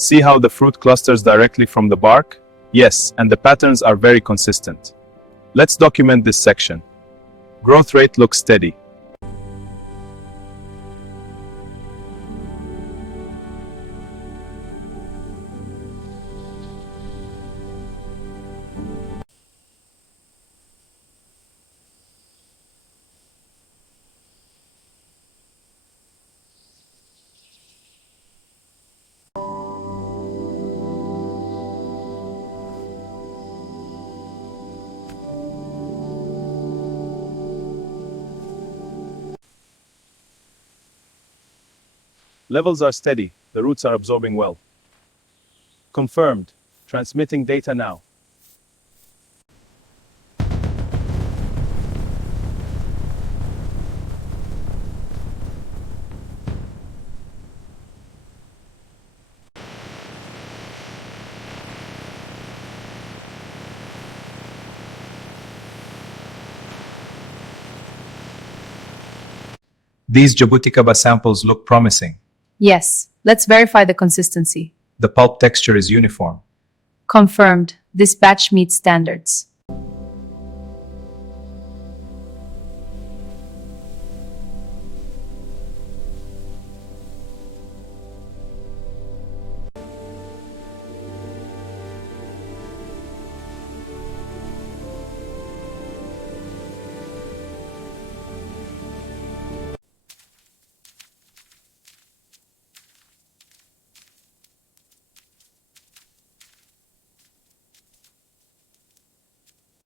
See how the fruit clusters directly from the bark? Yes, and the patterns are very consistent. Let's document this section. Growth rate looks steady. Levels are steady. The roots are absorbing well. Confirmed. Transmitting data now. These Jabuticaba samples look promising. Yes, let's verify the consistency. The pulp texture is uniform. Confirmed. This batch meets standards.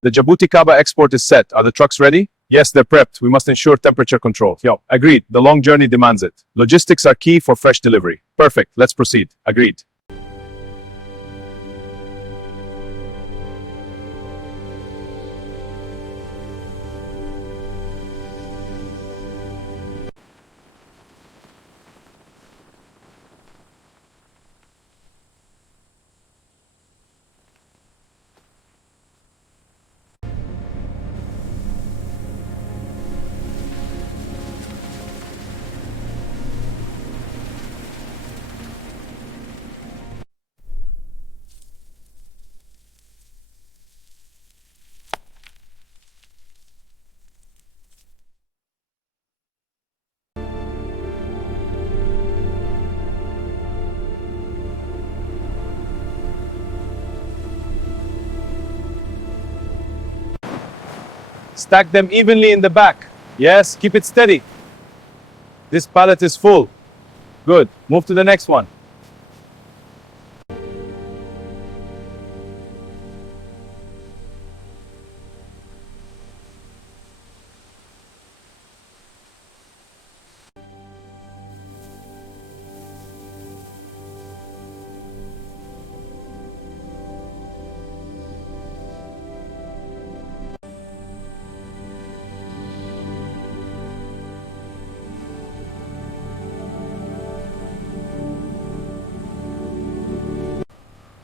The Jabuticaba export is set. Are the trucks ready? Yes, they're prepped. We must ensure temperature control. Yo, agreed. The long journey demands it. Logistics are key for fresh delivery. Perfect. Let's proceed. Agreed. Stack them evenly in the back. Yes, keep it steady. This pallet is full. Good. Move to the next one.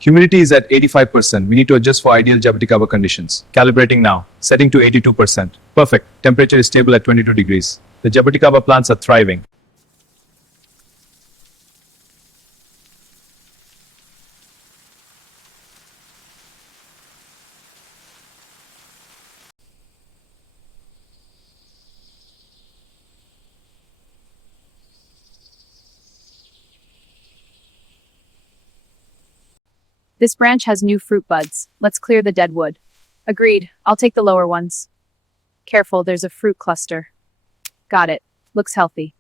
Humidity is at 85%. We need to adjust for ideal Jabuticaba conditions. Calibrating now. Setting to 82%. Perfect. Temperature is stable at 22 degrees. The Jabuticaba plants are thriving. This branch has new fruit buds. Let's clear the dead wood. Agreed. I'll take the lower ones. Careful, there's a fruit cluster. Got it. Looks healthy.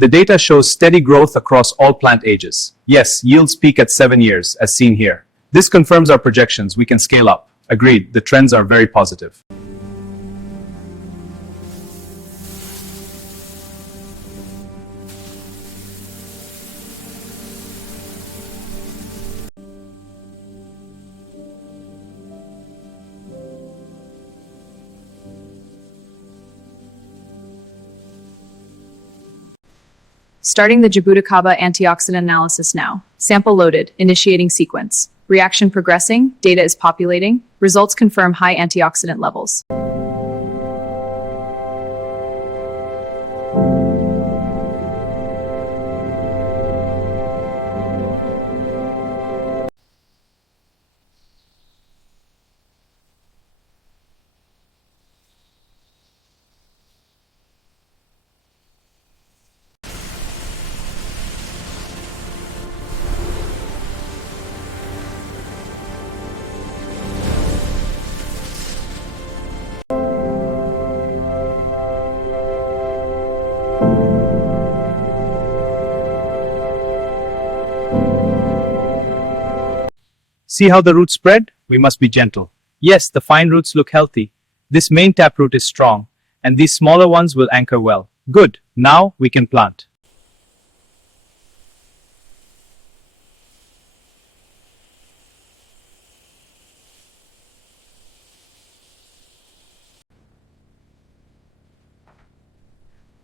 The data shows steady growth across all plant ages. Yes, yields peak at 7 years, as seen here. This confirms our projections. We can scale up. Agreed, the trends are very positive. Starting the Jabuticaba antioxidant analysis now. Sample loaded, initiating sequence. Reaction progressing, data is populating, results confirm high antioxidant levels. See how the roots spread? We must be gentle. Yes, the fine roots look healthy. This main taproot is strong, and these smaller ones will anchor well. Good. Now we can plant.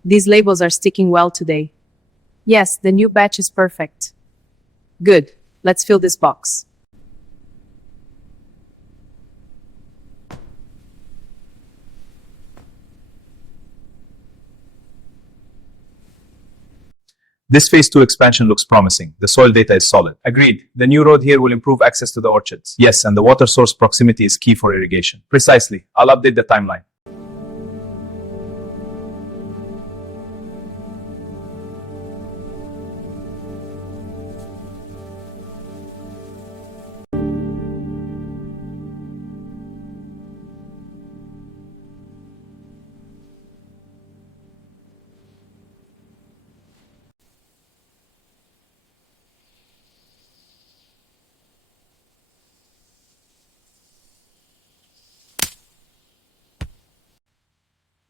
These labels are sticking well today. Yes, the new batch is perfect. Good. Let's fill this box. This phase 2 expansion looks promising. The soil data is solid. Agreed. The new road here will improve access to the orchards. Yes, and the water source proximity is key for irrigation. Precisely. I'll update the timeline.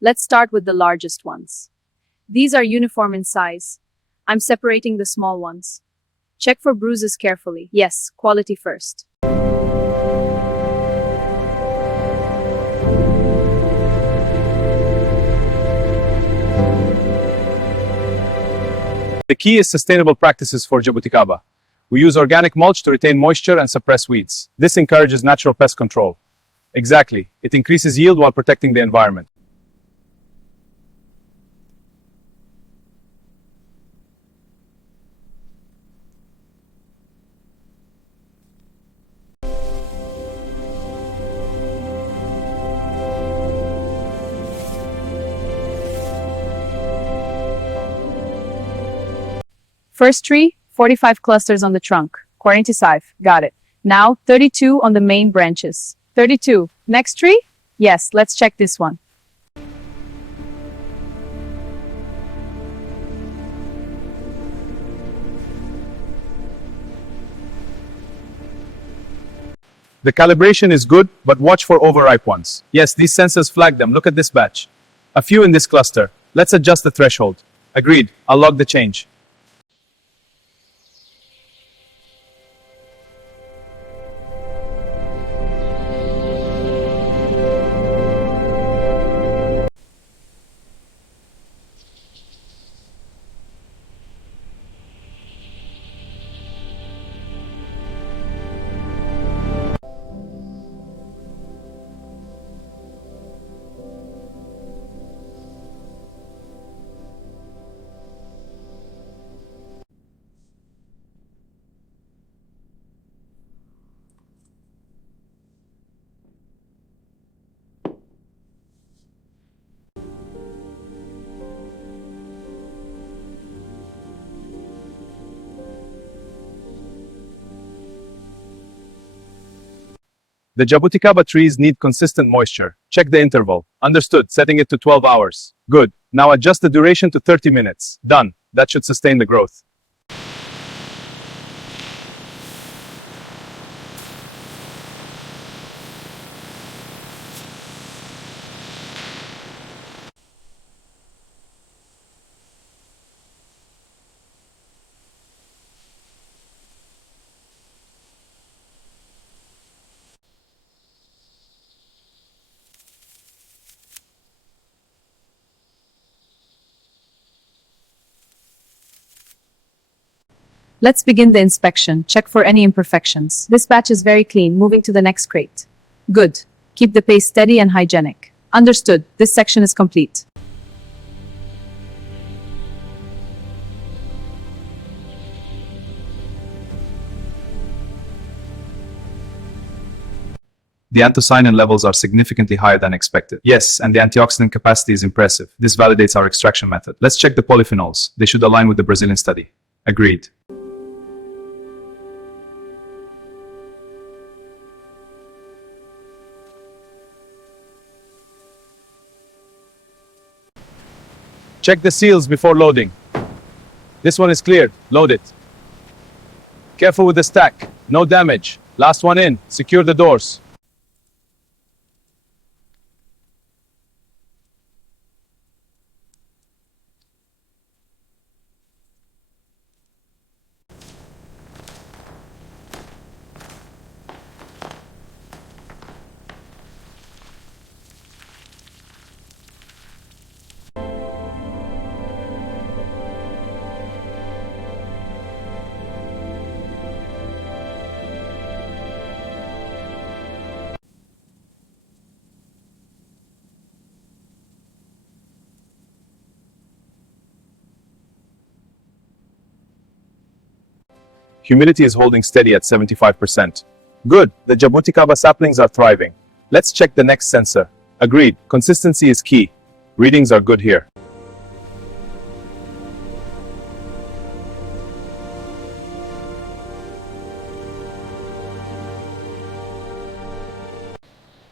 Let's start with the largest ones. These are uniform in size. I'm separating the small ones. Check for bruises carefully. Yes, quality first. The key is sustainable practices for Jabuticaba. We use organic mulch to retain moisture and suppress weeds. This encourages natural pest control. Exactly. It increases yield while protecting the environment. First tree, 45 clusters on the trunk. 45, got it. Now, 32 on the main branches. 32. Next tree? Yes, let's check this one. The calibration is good, but watch for overripe ones. Yes, these sensors flag them. Look at this batch. A few in this cluster. Let's adjust the threshold. Agreed. I'll log the change. The Jabuticaba trees need consistent moisture. Check the interval. Understood. Setting it to 12 hours. Good. Now adjust the duration to 30 minutes. Done. That should sustain the growth. Let's begin the inspection. Check for any imperfections. This batch is very clean. Moving to the next crate. Good. Keep the pace steady and hygienic. Understood. This section is complete. The anthocyanin levels are significantly higher than expected. Yes, and the antioxidant capacity is impressive. This validates our extraction method. Let's check the polyphenols. They should align with the Brazilian study. Agreed. Check the seals before loading. This one is cleared. Load it. Careful with the stack. No damage. Last one in. Secure the doors. Humidity is holding steady at 75%. Good, the Jabuticaba saplings are thriving. Let's check the next sensor. Agreed, consistency is key. Readings are good here.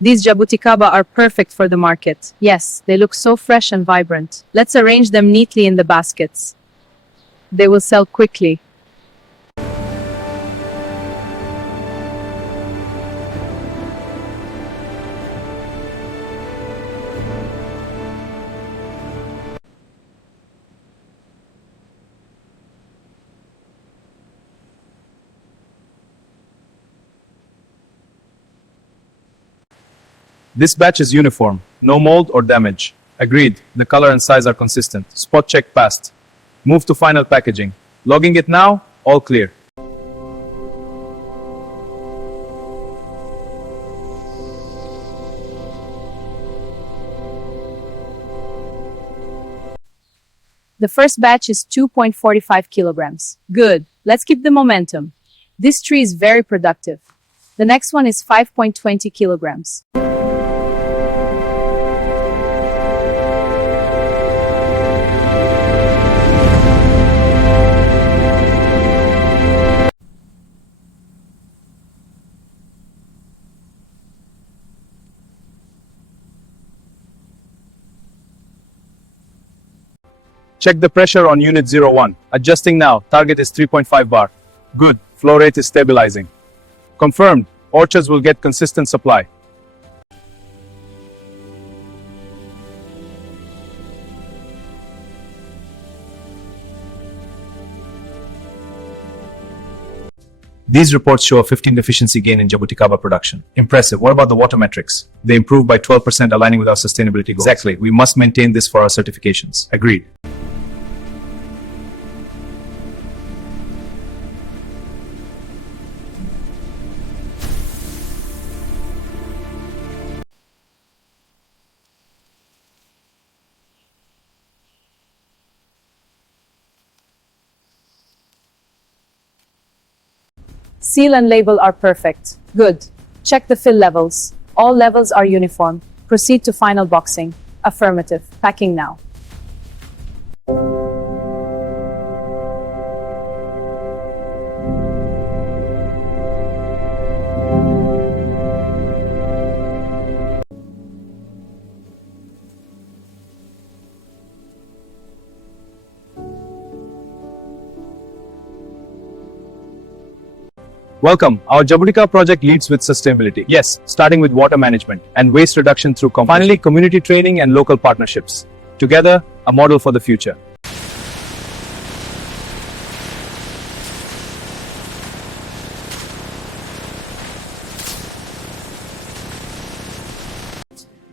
These Jabuticaba are perfect for the market. Yes, they look so fresh and vibrant. Let's arrange them neatly in the baskets. They will sell quickly. This batch is uniform. No mold or damage. Agreed. The color and size are consistent. Spot check passed. Move to final packaging. Logging it now. All clear. The first batch is 2.45 kilograms. Good. Let's keep the momentum. This tree is very productive. The next one is 5.20 kilograms. Check the pressure on unit 01. Adjusting now. Target is 3.5 bar. Good. Flow rate is stabilizing. Confirmed. Orchards will get consistent supply. These reports show a 15% efficiency gain in Jabuticaba production. Impressive. What about the water metrics? They improved by 12%, aligning with our sustainability goals. Exactly. We must maintain this for our certifications. Agreed. Seal and label are perfect. Good. Check the fill levels. All levels are uniform. Proceed to final boxing. Affirmative. Packing now. Welcome. Our Jabuticaba project leads with sustainability. Yes, starting with water management and waste reduction through composting. Finally, community training and local partnerships. Together, a model for the future.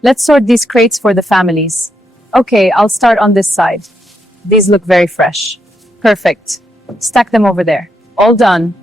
Let's sort these crates for the families. Okay, I'll start on this side. These look very fresh. Perfect. Stack them over there. All done.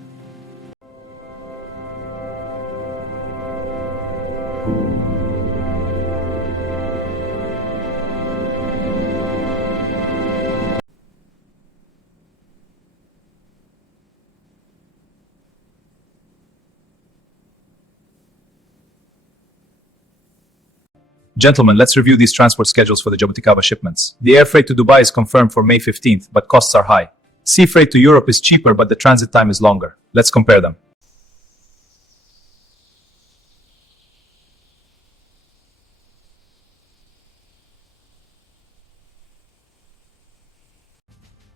Gentlemen, let's review these transport schedules for the Jabuticaba shipments. The air freight to Dubai is confirmed for May 15th, but costs are high. Sea freight to Europe is cheaper, but the transit time is longer. Let's compare them.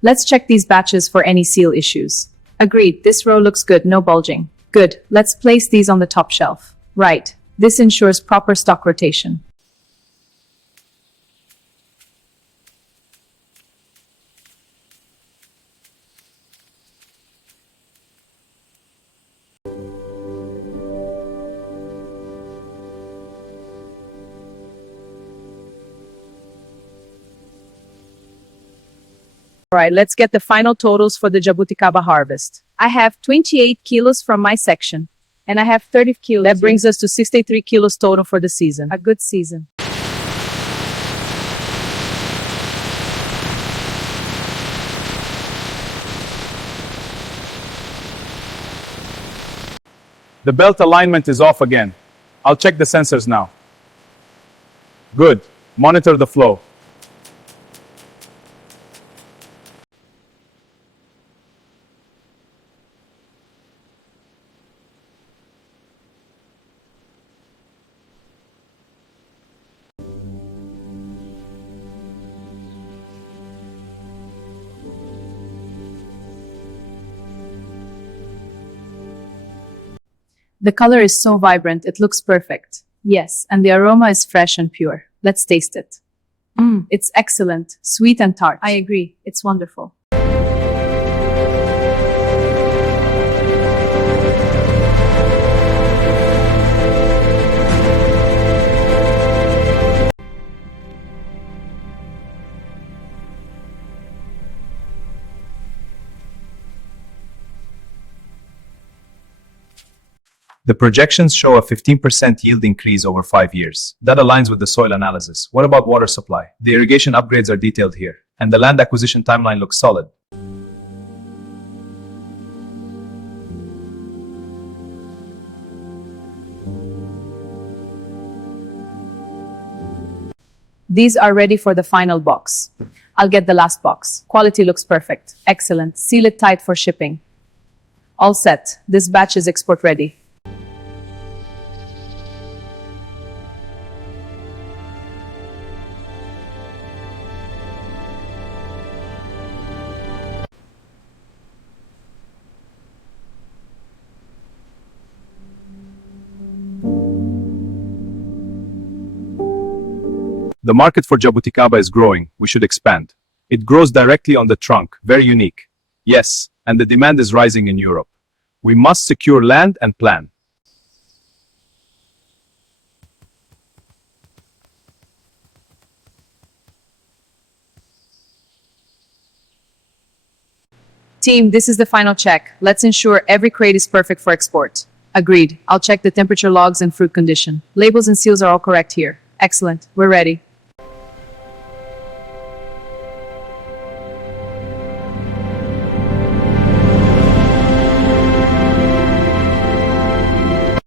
Let's check these batches for any seal issues. Agreed, this row looks good, no bulging. Good, let's place these on the top shelf. Right, this ensures proper stock rotation. Alright, let's get the final totals for the Jabuticaba harvest. I have 28 kilos from my section, and I have 30 kilos. That brings us to 63 kilos total for the season. A good season. The belt alignment is off again. I'll check the sensors now. Good. Monitor the flow. The color is so vibrant, it looks perfect. Yes, and the aroma is fresh and pure. Let's taste it. It's excellent, sweet and tart. I agree, it's wonderful. The projections show a 15% yield increase over 5 years. That aligns with the soil analysis. What about water supply? The irrigation upgrades are detailed here, and the land acquisition timeline looks solid. These are ready for the final box. I'll get the last box. Quality looks perfect. Excellent. Seal it tight for shipping. All set. This batch is export ready. The market for Jabuticaba is growing. We should expand. It grows directly on the trunk. Very unique. Yes, and the demand is rising in Europe. We must secure land and plan. Team, this is the final check. Let's ensure every crate is perfect for export. Agreed. I'll check the temperature logs and fruit condition. Labels and seals are all correct here. Excellent. We're ready.